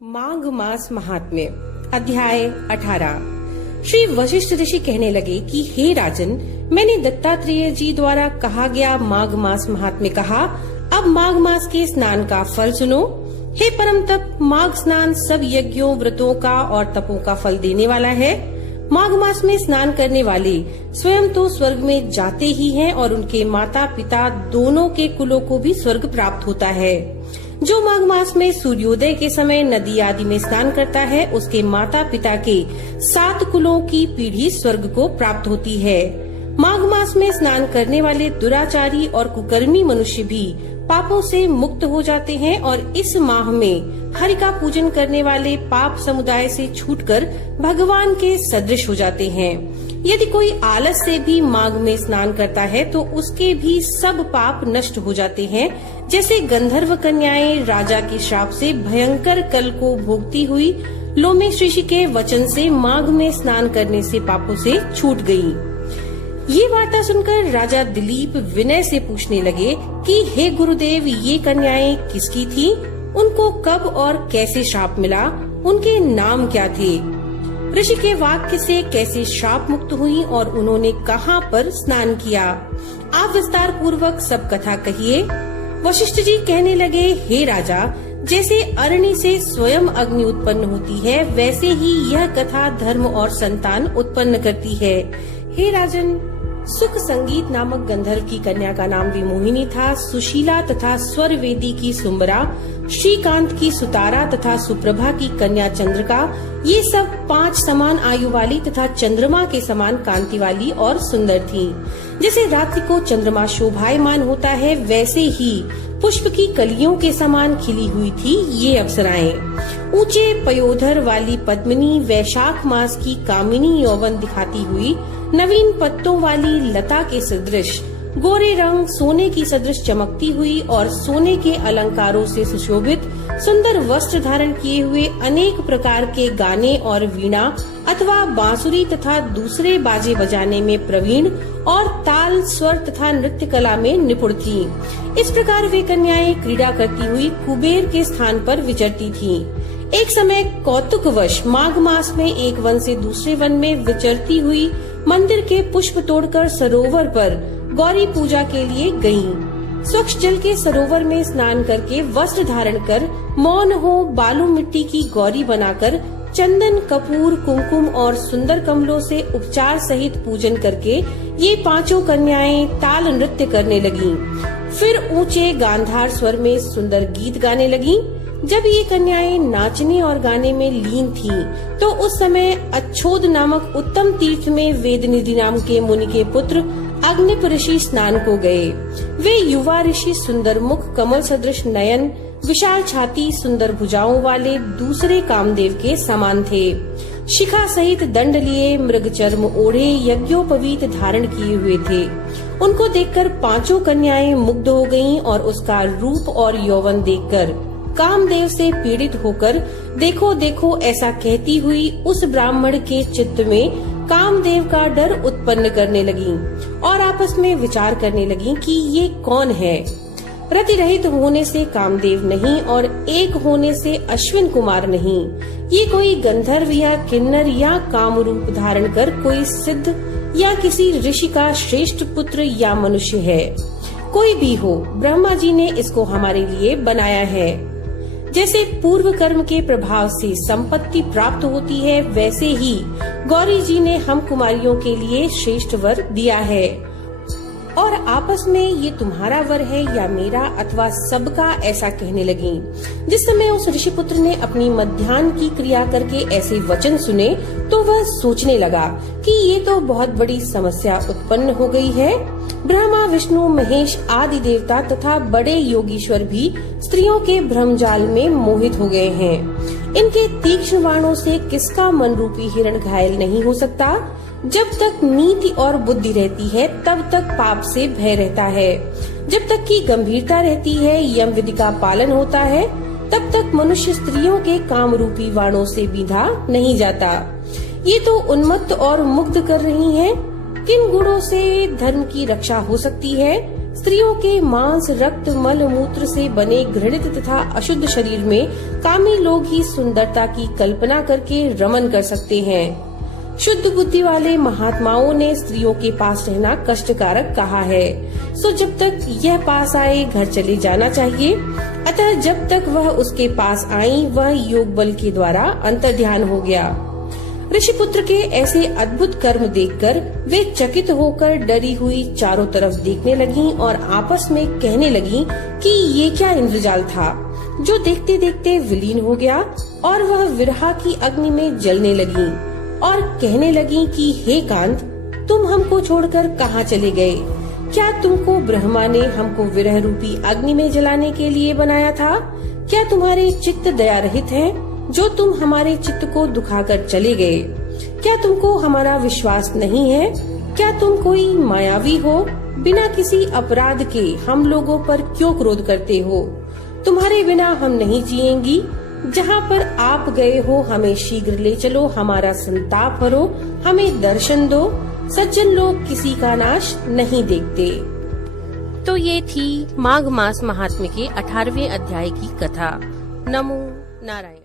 माघ मास महात्म्य अध्याय 18। श्री वशिष्ठ ऋषि कहने लगे कि हे राजन, मैंने दत्तात्रेय जी द्वारा कहा गया माघ मास महात्म्य कहा। अब माघ मास के स्नान का फल सुनो। हे परम तप, माघ स्नान सब यज्ञों, व्रतों का और तपों का फल देने वाला है। माघ मास में स्नान करने वाले स्वयं तो स्वर्ग में जाते ही हैं और उनके माता पिता दोनों के कुलों को भी स्वर्ग प्राप्त होता है। जो माघ मास में सूर्योदय के समय नदी आदि में स्नान करता है, उसके माता पिता के 7 कुलों की पीढ़ी स्वर्ग को प्राप्त होती है। माघ मास में स्नान करने वाले दुराचारी और कुकर्मी मनुष्य भी पापों से मुक्त हो जाते हैं और इस माह में हरि का पूजन करने वाले पाप समुदाय से छूटकर भगवान के सदृश हो जाते हैं। यदि कोई आलस से भी माघ में स्नान करता है तो उसके भी सब पाप नष्ट हो जाते हैं। जैसे गंधर्व कन्याएं राजा के श्राप से भयंकर कल को भोगती हुई लोमेश ऋषि के वचन से माघ में स्नान करने से पापों से छूट गयी। ये वार्ता सुनकर राजा दिलीप विनय से पूछने लगे कि हे गुरुदेव, ये कन्याएं किसकी थीं? उनको कब और कैसे श्राप मिला? उनके नाम क्या थे? ऋषि के वाक्य से कैसे श्राप मुक्त हुई और उन्होंने कहाँ पर स्नान किया? आप विस्तार पूर्वक सब कथा कहिए। वशिष्ठ जी कहने लगे, हे राजा, जैसे अरणि से स्वयं अग्नि उत्पन्न होती है, वैसे ही यह कथा धर्म और संतान उत्पन्न करती है। हे राजन, सुख संगीत नामक गंधर्व की कन्या का नाम विमोहिनी था। सुशीला तथा स्वर वेदी की सुंबरा, श्रीकांत की सुतारा तथा सुप्रभा की कन्या चंद्रिका, ये सब 5 समान आयु वाली तथा चंद्रमा के समान कांति वाली और सुंदर थीं। जैसे रात्रि को चंद्रमा शोभायमान होता है, वैसे ही पुष्प की कलियों के समान खिली हुई थी ये अप्सराएं। ऊंचे पयोधर वाली पद्मिनी, वैशाख मास की कामिनी यौवन दिखाती हुई, नवीन पत्तों वाली लता के सदृश, गोरे रंग सोने की सदृश चमकती हुई और सोने के अलंकारों से सुशोभित, सुंदर वस्त्र धारण किए हुए, अनेक प्रकार के गाने और वीणा अथवा बांसुरी तथा दूसरे बाजे बजाने में प्रवीण और ताल, स्वर तथा नृत्य कला में निपुण थीं। इस प्रकार वे कन्याएं क्रीड़ा करती हुई कुबेर के स्थान पर विचरती थीं। एक समय कौतुकवश माघ मास में एक वन से दूसरे वन में विचरती हुई मंदिर के पुष्प तोड़कर सरोवर पर गौरी पूजा के लिए गईं। स्वच्छ जल के सरोवर में स्नान करके वस्त्र धारण कर, मौन हो बालू मिट्टी की गौरी बनाकर, चंदन, कपूर, कुमकुम और सुंदर कमलों से उपचार सहित पूजन करके ये 5 कन्याएं ताल नृत्य करने लगीं। फिर ऊंचे गांधार स्वर में सुंदर गीत गाने लगीं। जब ये कन्याएं नाचने और गाने में लीन थीं, तो उस समय अच्छोद नामक उत्तम तीर्थ में वेदनिधि नाम के मुनि के पुत्र अग्निप ऋषि स्नान को गए। वे युवा ऋषि सुंदर मुख, कमल सदृश नयन, विशाल छाती, सुंदर भुजाओं वाले दूसरे कामदेव के समान थे। शिखा सहित दंड लिए, मृग चर्म ओढ़े, यज्ञोपवीत धारण किए हुए थे। उनको देखकर 5 कन्याएं मुग्ध हो गयीं और उसका रूप और यौवन देखकर कामदेव से पीड़ित होकर देखो देखो ऐसा कहती हुई उस ब्राह्मण के चित्त में कामदेव का डर उत्पन्न करने लगीं और आपस में विचार करने लगीं कि ये कौन है। रति रहित होने से कामदेव नहीं और एक होने से अश्विन कुमार नहीं। ये कोई गंधर्व या किन्नर या काम रूप धारण कर कोई सिद्ध या किसी ऋषि का श्रेष्ठ पुत्र या मनुष्य है। कोई भी हो, ब्रह्मा जी ने इसको हमारे लिए बनाया है। जैसे पूर्व कर्म के प्रभाव से संपत्ति प्राप्त होती है, वैसे ही गौरी जी ने हम कुमारियों के लिए श्रेष्ठ वर दिया है। और आपस में ये तुम्हारा वर है या मेरा अथवा सबका, ऐसा कहने लगी। जिस समय उस ऋषिपुत्र ने अपनी मध्याह्न की क्रिया करके ऐसे वचन सुने, तो वह सोचने लगा कि ये तो बहुत बड़ी समस्या उत्पन्न हो गई है। ब्रह्मा, विष्णु, महेश आदि देवता तथा बड़े योगीश्वर भी स्त्रियों के भ्रमजाल में मोहित हो गए हैं। इनके तीक्ष्ण बाणों से किसका मन रूपी हिरण घायल नहीं हो सकता? जब तक नीति और बुद्धि रहती है, तब तक पाप से भय रहता है। जब तक की गंभीरता रहती है, यम विधि का पालन होता है, तब तक मनुष्य स्त्रियों के काम रूपी बाणों से बीधा नहीं जाता। ये तो उन्मत्त और मुग्ध कर रही हैं। किन गुणों से धर्म की रक्षा हो सकती है? स्त्रियों के मांस, रक्त, मल मूत्र से बने घृणित तथा अशुद्ध शरीर में कामी लोग ही सुंदरता की कल्पना करके रमन कर सकते हैं। शुद्ध बुद्धि वाले महात्माओं ने स्त्रियों के पास रहना कष्टकारक कहा है, सो जब तक यह पास आए घर चले जाना चाहिए। अतः जब तक वह उसके पास आई, वह योग बल के द्वारा अंतर्ध्यान हो गया। ऋषिपुत्र के ऐसे अद्भुत कर्म देखकर वे चकित होकर डरी हुई चारों तरफ देखने लगीं और आपस में कहने लगीं कि ये क्या इंद्रजाल था जो देखते देखते विलीन हो गया। और वह विरहा की अग्नि में जलने लगी और कहने लगी कि हे कांत, तुम हमको छोड़कर कहाँ चले गए? क्या तुमको ब्रह्मा ने हमको विरह रूपी अग्नि में जलाने के लिए बनाया था? क्या तुम्हारे चित्त दया रहित हैं, जो तुम हमारे चित्त को दुखाकर चले गए? क्या तुमको हमारा विश्वास नहीं है? क्या तुम कोई मायावी हो? बिना किसी अपराध के हम लोगों पर क्यों क्रोध करते हो? तुम्हारे बिना हम नहीं जिएंगी। जहाँ पर आप गए हो हमें शीघ्र ले चलो, हमारा संताप हरो, हमें दर्शन दो। सज्जन लोग किसी का नाश नहीं देखते। तो ये थी माघ मास महात्म्य के 18वें अध्याय की कथा। नमो नारायण।